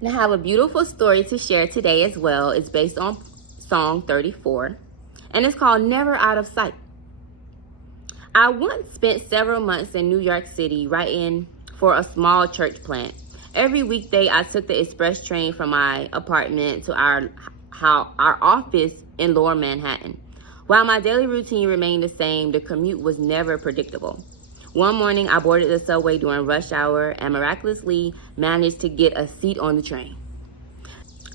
And I have a beautiful story to share today as well. It's based on Song 34, and it's called Never Out of Sight. I once spent several months in New York City writing for a small church plant. Every weekday, I took the express train from my apartment to our office in Lower Manhattan. While my daily routine remained the same, the commute was never predictable. One morning, I boarded the subway during rush hour and miraculously managed to get a seat on the train.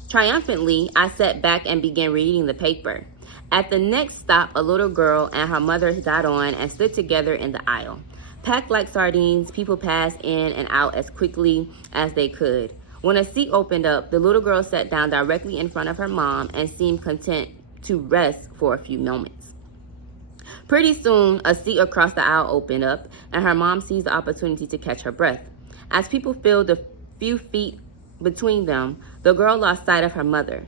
Triumphantly, I sat back and began reading the paper. At the next stop, a little girl and her mother got on and stood together in the aisle. Packed like sardines, people passed in and out as quickly as they could. When a seat opened up, the little girl sat down directly in front of her mom and seemed content to rest for a few moments. Pretty soon, a seat across the aisle opened up, and her mom seized the opportunity to catch her breath. As people filled the few feet between them, the girl lost sight of her mother.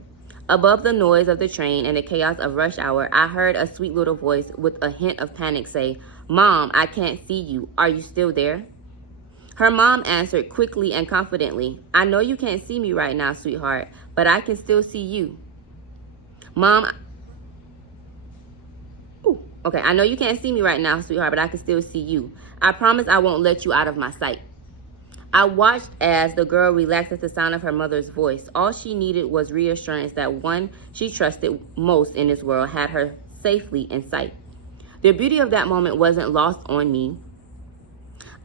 Above the noise of the train and the chaos of rush hour, I heard a sweet little voice with a hint of panic say, "Mom, I can't see you. Are you still there?" Her mom answered quickly and confidently, "I know you can't see me right now, sweetheart, but I can still see you." I know you can't see me right now, sweetheart, but I can still see you. I promise I won't let you out of my sight. I watched as the girl relaxed at the sound of her mother's voice. All she needed was reassurance that one she trusted most in this world had her safely in sight. The beauty of that moment wasn't lost on me.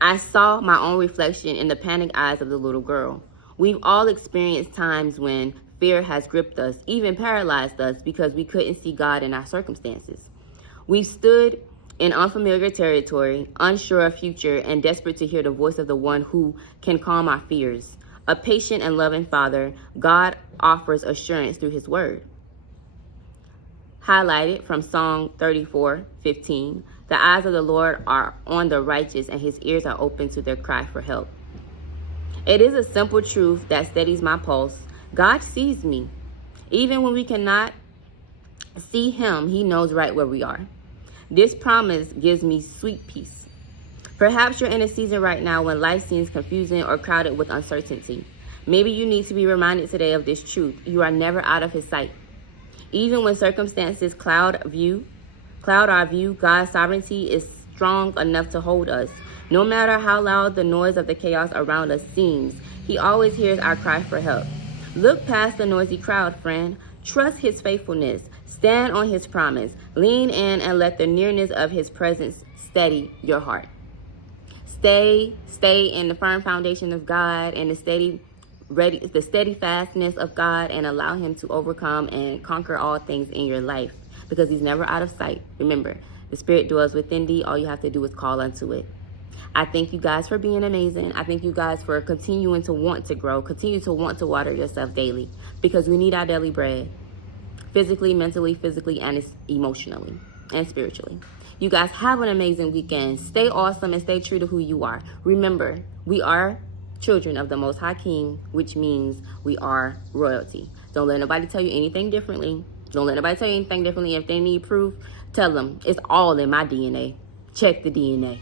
I saw my own reflection in the panicked eyes of the little girl. We've all experienced times when fear has gripped us, even paralyzed us because we couldn't see God in our circumstances. We stood in unfamiliar territory, unsure of future, and desperate to hear the voice of the one who can calm our fears. A patient and loving Father, God offers assurance through his word. Highlighted from Psalm 34:15, the eyes of the Lord are on the righteous, and his ears are open to their cry for help. It is a simple truth that steadies my pulse. God sees me. Even when we cannot see him, he knows right where we are. This promise gives me sweet peace. Perhaps you're in a season right now when life seems confusing or crowded with uncertainty. Maybe you need to be reminded today of this truth. You are never out of his sight. Even when circumstances cloud our view, God's sovereignty is strong enough to hold us. No matter how loud the noise of the chaos around us seems, he always hears our cry for help. Look past the noisy crowd, friend. Trust his faithfulness. Stand on his promise. Lean in and let the nearness of his presence steady your heart. Stay in the firm foundation of God and the steadfastness of God, and allow him to overcome and conquer all things in your life, because he's never out of sight. Remember, the Spirit dwells within thee. All you have to do is call unto it. I thank you guys for being amazing. I thank you guys for continuing to want to grow, continue to want to water yourself daily, because we need our daily bread. Physically, mentally, physically, and emotionally and spiritually. You guys have an amazing weekend. Stay awesome and stay true to who you are. Remember, we are children of the Most High King, which means we are royalty. Don't let nobody tell you anything differently. If they need proof, tell them it's all in my DNA. Check the DNA.